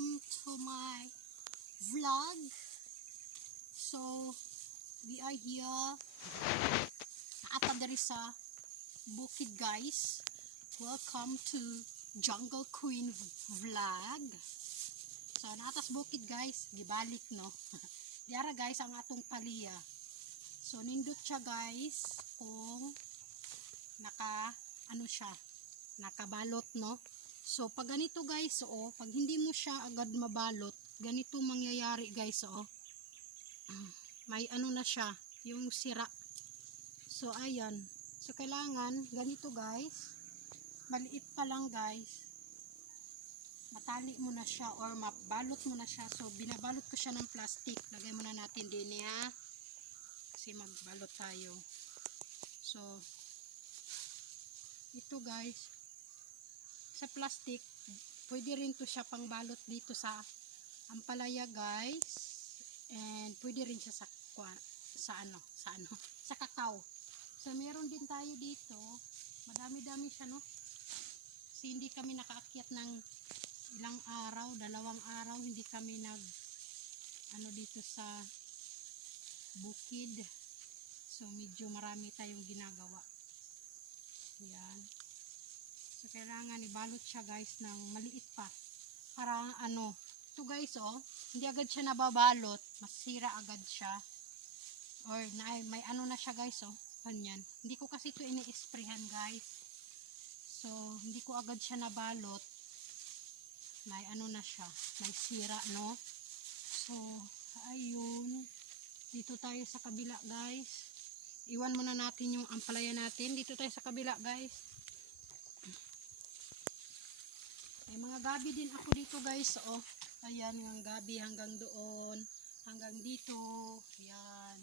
welcome to my vlog. So we are here naata diri sa bukid, guys. Welcome to Jungle Queen vlog. So naatas bukid, guys, gibalik no. Diara guys ang atong paliya. So nindot siya guys kung nakabalot no. So pag ganito guys, pag hindi mo siya agad mabalot, ganito mangyayari guys, may na siya, yung sira. So ayan, so kailangan ganito guys, maliit pa lang guys, matali mo na siya or mabalot mo na siya. So binabalot ko siya ng plastic, lagay muna natin din ha, kasi magbalot tayo. So ito guys, sa plastic, pwede rin to siya pangbalot dito sa ampalaya guys, and pwede rin siya sa kakao. So meron din tayo dito, madami-dami siya no, kasi hindi kami nakaakyat ng ilang araw, 2 araw hindi kami dito sa bukid. So medyo marami tayong ginagawa. Yan. So kailangan ibalot siya guys ng maliit pa para ito guys hindi agad siya nababalot, masira agad siya, or may na siya guys ganyan. Hindi ko kasi ito ini-sprayhan guys, so hindi ko agad siya nabalot, may na siya, may sira no. So ayun, dito tayo sa kabila guys, iwan muna natin yung ampalaya natin, dito tayo sa kabila guys. May mga gabi din ako dito guys, ayan, yung gabi hanggang doon, hanggang dito, yan.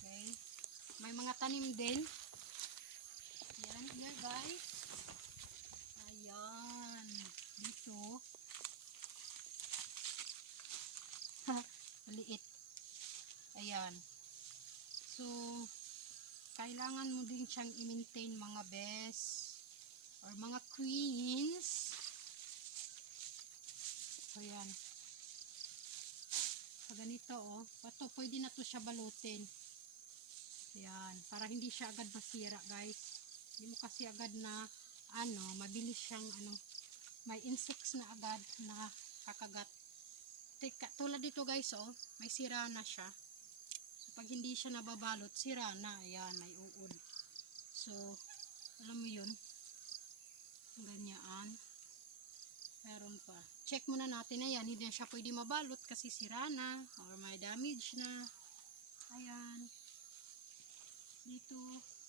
Okay, may mga tanim din, yan guys, ayan, dito, maliit, ayan. So kailangan mo din siyang i-maintain mga best or mga queens. Ayan. Pag ganito ito pwede na to siya balutin. Ayan, para hindi siya agad masira guys. Hindi mo kasi agad na mabilis siyang may insects na agad na kakagat. Tulad dito guys, may sira na siya. So, pag hindi siya nababalot, sira na. Ayan, may uod. So alam mo yun, ganyan. Meron pa. Check muna natin. Ayan, hindi na siya pwede mabalot kasi sira na or may damage na. Ayan. Dito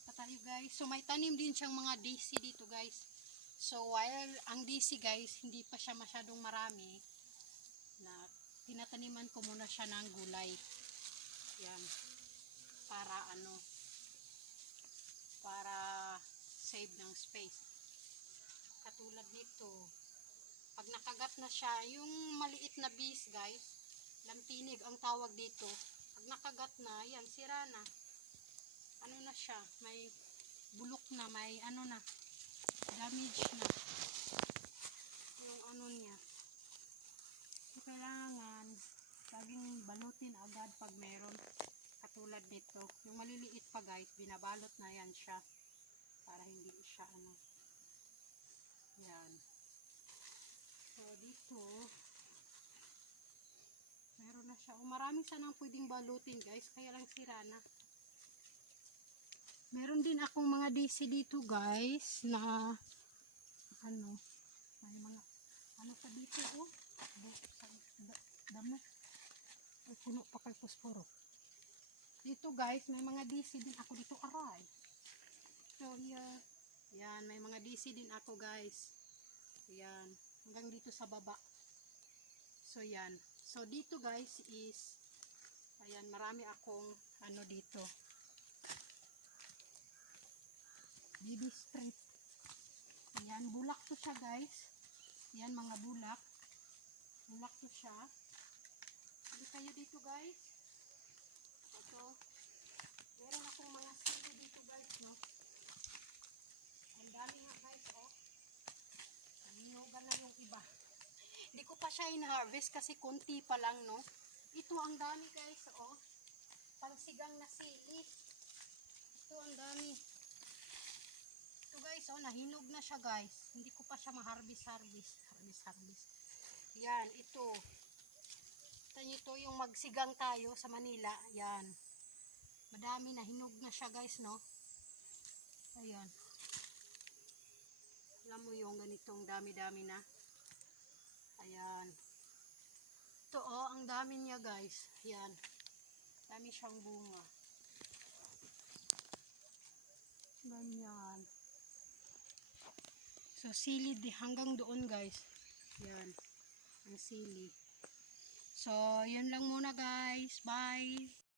pa tayo guys. So may tanim din siyang mga DC dito guys. So while ang DC guys, hindi pa siya masyadong marami, na tinataniman ko muna siya ng gulay. Yan. Para save ng space. Katulad nito. Pag nakagat na siya, yung maliit na bees guys, lamtinig ang tawag dito. Pag nakagat na, yan, sira na. Na siya, may bulok na, may damage na. Yung niya. So, kailangan, laging balutin agad pag meron. Katulad nito, yung maliliit pa guys, binabalot na yan siya. Para hindi siya yan. So dito meron na siya. Marami sanang pwedeng balutin guys, kaya lang sira na. Meron din akong mga DC dito guys na may mga sa dito damo puno pa kay posporo. Dito guys may mga DC din ako dito, aray. So yeah, yan, may mga DC din ako guys. Yan, hanggang dito sa baba. So yan. So dito guys is, ayan, marami akong dito. BB strip. Ayan, bulak to siya guys. Yan, mga bulak. Bulak to siya. Hindi kayo dito guys. Ito. Meron akong mga sili dito guys, no. Ang dami nga guys, Hinugan na yung iba. Hindi ko pa siya in-harvest kasi konti pa lang, no? Ito ang dami guys, oh. Pangsigang na sili. Ito ang dami. Ito guys, oh, nahinog na siya guys. Hindi ko pa siya ma-harvest. Yan, ito. Ito nyo to, yung magsigang tayo sa Manila. Yan. Madami, nahinog na siya guys, no? Ayan. Alam mo yung ganitong dami-dami na. Ayan. Ito oh, ang dami niya guys. Ayan. Dami siyang bunga. Ganyan. So, sili hanggang doon guys. Ayan. Ang sili. So, yun lang muna guys. Bye!